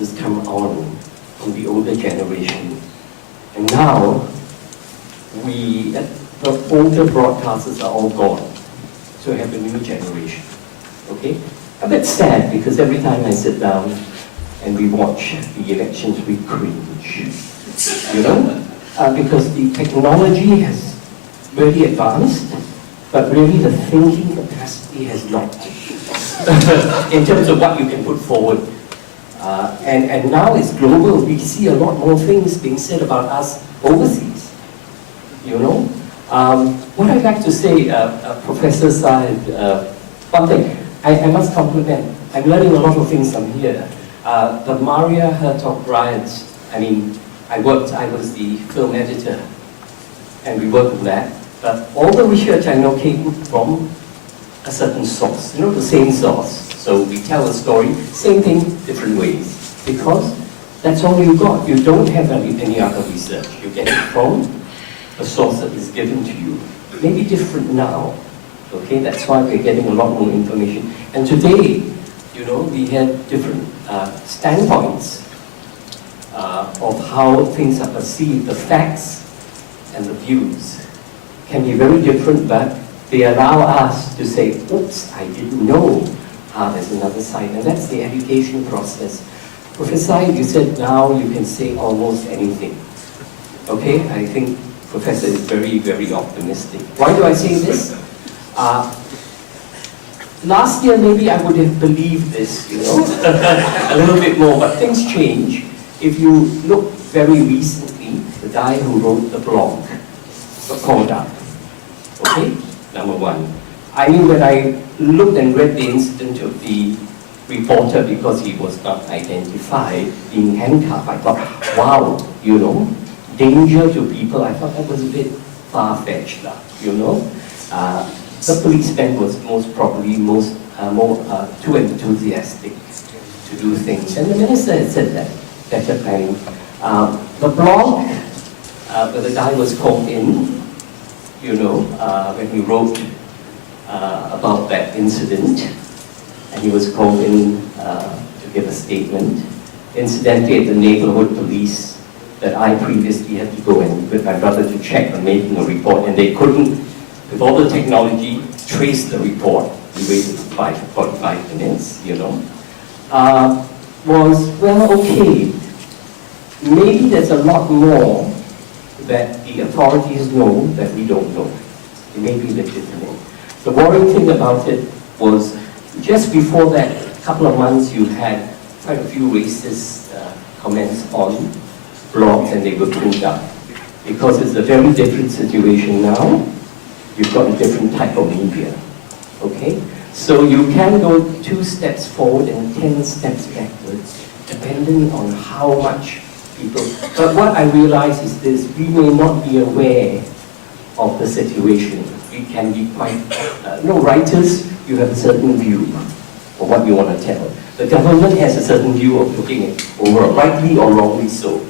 broadcasters come on from the older generation. And now, the older broadcasters are all gone. So we have a new generation. Okay? A bit sad because every time I sit down and we watch the elections, we cringe. You know? Because the technology has really advanced, but really the thinking capacity has not. In terms of what you can put forward. And now it's global. We see a lot more things being said about us overseas. You know? What I'd like to say, Professor Said, one thing, I must compliment. I'm learning a lot of things from here. The Maria Hertog riots, I was the film editor, and we worked on that. But all the research I know came from a certain source, you know, the same source. So we tell a story, same thing, different ways. Because that's all you got. You don't have any other research. You get it from a source that is given to you. Maybe different now. Okay, that's why we're getting a lot more information. And today, you know, we have different standpoints of how things are perceived. The facts and the views can be very different, but they allow us to say, oops, I didn't know there's another side. And that's the education process. Professor, you said now you can say almost anything. Okay, I think Professor is very, very optimistic. Why do I say this? Last year, maybe I would have believed this, you know, a little bit more, but things change. If you look very recently, the guy who wrote the blog got called up. Okay, number one. When I looked and read the incident of the reporter, because he was not identified, being handcuffed, I thought, wow, you know, danger to people. I thought that was a bit far-fetched, you know. The policeman was most probably too enthusiastic to do things. And the minister had said that, better planning. The blog, where the guy was called in, you know, when he wrote about that incident, and he was called in to give a statement. Incidentally, at the neighborhood police that I previously had to go in with my brother to check on making a report, and they couldn't, with all the technology, trace the report. We waited 45 minutes, you know. Was, well, okay, maybe there's a lot more that the authorities know that we don't know. It may be legitimate. The worrying thing about it was, just before that, a couple of months, you had quite a few racist comments on blogs, and they were pulled up. Because it's a very different situation now. You've got a different type of media. Okay? So you can go 2 steps forward and 10 steps backwards, depending on how much people. But what I realize is this: we may not be aware of the situation. We can be quite, writers, you have a certain view of what you want to tell. The government has a certain view of looking at over, rightly or wrongly so.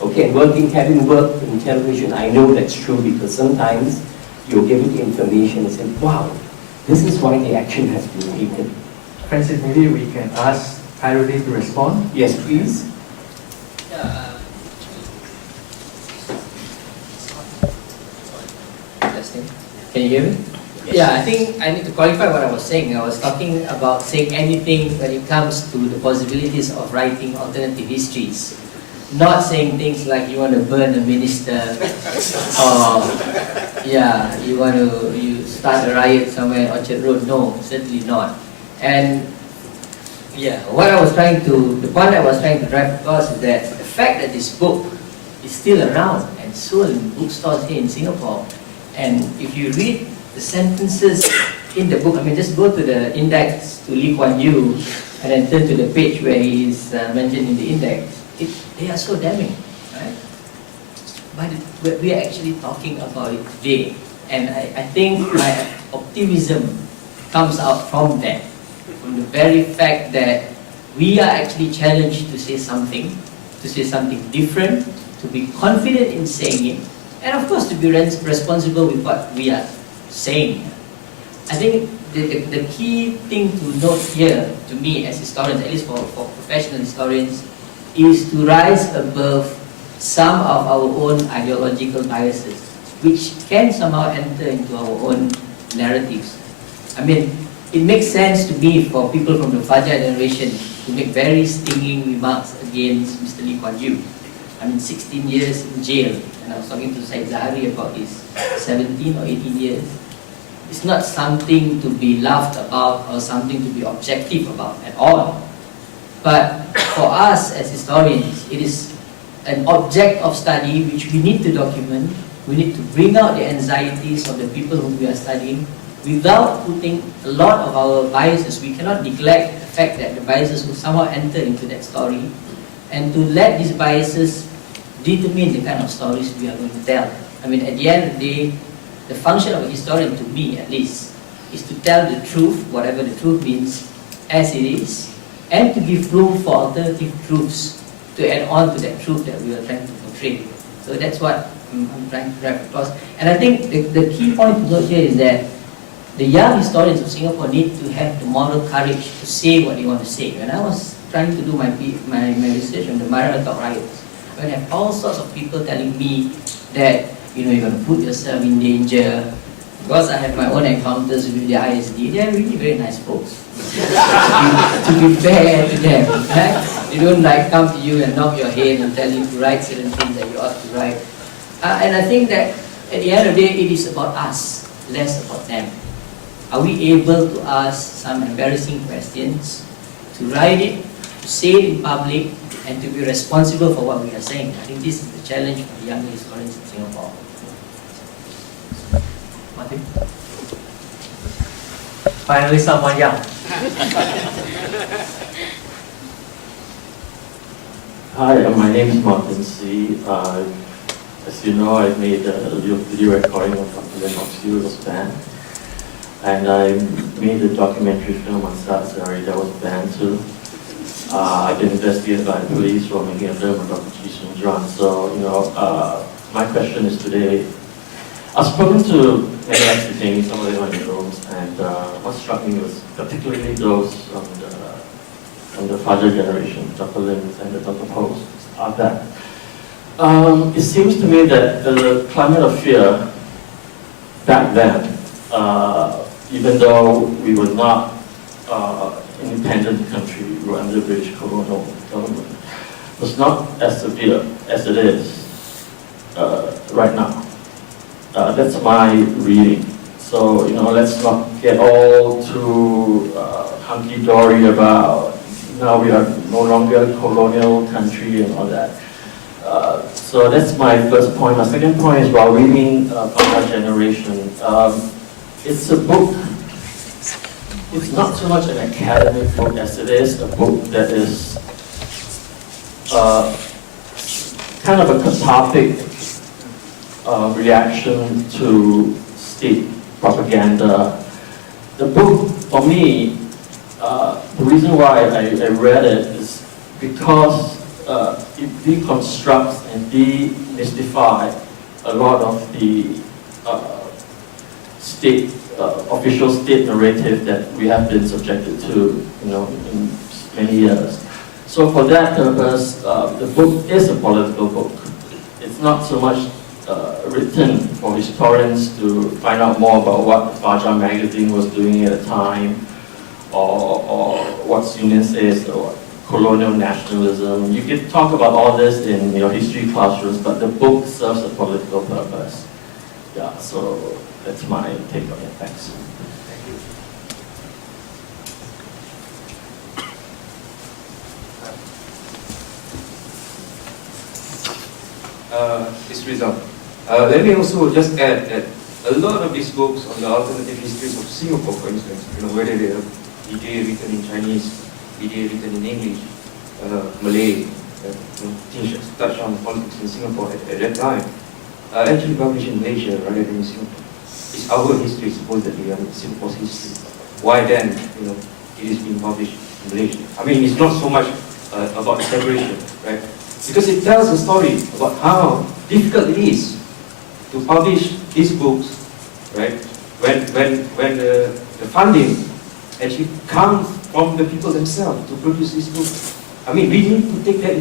Okay, and having worked in television, I know that's true, because sometimes you're given the information and say, wow, this is why the action has been taken. Francis, maybe we can ask Khairudin to respond? Yes, please. Can you hear me? Yes. Yeah, I think I need to qualify what I was saying. I was talking about saying anything when it comes to the possibilities of writing alternative histories. Not saying things like you want to burn a minister, or you start a riot somewhere in Orchard Road. No, certainly not. And the point I was trying to drive across is that the fact that this book is still around and sold in bookstores here in Singapore, and if you read the sentences in the book, just go to the index to Lee Kuan Yew and then turn to the page where he is mentioned in the index. They are so damning, right? But we are actually talking about it today. And I think my optimism comes out from that, from the very fact that we are actually challenged to say something different, to be confident in saying it, and of course to be responsible with what we are saying. I think the key thing to note here, to me as historians, at least for professional historians, is to rise above some of our own ideological biases, which can somehow enter into our own narratives. I mean, it makes sense to me for people from the Fajar generation to make very stinging remarks against Mr. Lee Kuan Yew. I mean, 16 years in jail, and I was talking to Said Zahari about his 17 or 18 years. It's not something to be laughed about or something to be objective about at all. But for us as historians, it is an object of study which we need to document. We need to bring out the anxieties of the people whom we are studying without putting a lot of our biases. We cannot neglect the fact that the biases will somehow enter into that story, and to let these biases determine the kind of stories we are going to tell. I mean, at the end of the day, the function of a historian, to me at least, is to tell the truth, whatever the truth means, as it is, and to give room for alternative truths to add on to that truth that we are trying to portray. So that's what I'm trying to drive across. And I think the key point to note here is that the young historians of Singapore need to have the moral courage to say what they want to say. When I was trying to do my research on the Myra Talk riots, I have all sorts of people telling me that, you know, you're going to put yourself in danger. Because I have my own encounters with the ISD, they are really very nice folks. to be fair to them, right? They don't like come to you and knock your head and tell you to write certain things that you ought to write. And I think that at the end of the day, it is about us, less about them. Are we able to ask some embarrassing questions, to write it, to say it in public, and to be responsible for what we are saying? I think this is the challenge for the younger historians in Singapore. Martin? Finally, someone young. Hi, my name is Martin C. As you know, I made a video recording of Dr. Lim was banned. And I made a documentary film on Satsari that was banned too. I've been investigated by the police for making a film on Dr. Chi Soon Juan. So, you know, my question is today, I've spoken to many ex-detainees, some of them are in rooms, and what struck me was particularly those from the Fajar generation, Dr. Lim and the Dr. Post, are that. It seems to me that the climate of fear back then, even though we were not independent country, we were under British colonial government, was not as severe as it is right now. That's my reading. So, you know, let's not get all too hunky-dory about now we are no longer a colonial country and all that. So that's my first point. My second point is while reading Fajar Generation, it's a book, it's not so much an academic book as it is a book that is kind of a cathartic reaction to state propaganda. The book, for me, the reason why I read it is because it deconstructs and demystifies a lot of the official state narrative that we have been subjected to, you know, in many years. So for that purpose, the book is a political book. It's not so much written for historians to find out more about what Fajar magazine was doing at the time, or what Union says, or what colonial nationalism. You can talk about all this in your history classrooms, but the book serves a political purpose. Yeah, so that's my take on it. Thanks. Thank you. This result. Let me also just add that a lot of these books on the alternative histories of Singapore, for instance, you know, whether they are BJ written in Chinese, BJ written in English, Malay, things touch on politics in Singapore at that time, actually published in Malaysia rather than in Singapore. It's our history supposedly, Singapore's history. Why then, you know, it is being published in Malaysia? I mean, it's not so much about the separation, right? Because it tells a story about how difficult it is to publish these books, right? When the funding actually comes from the people themselves to produce these books. I mean, we need to take that into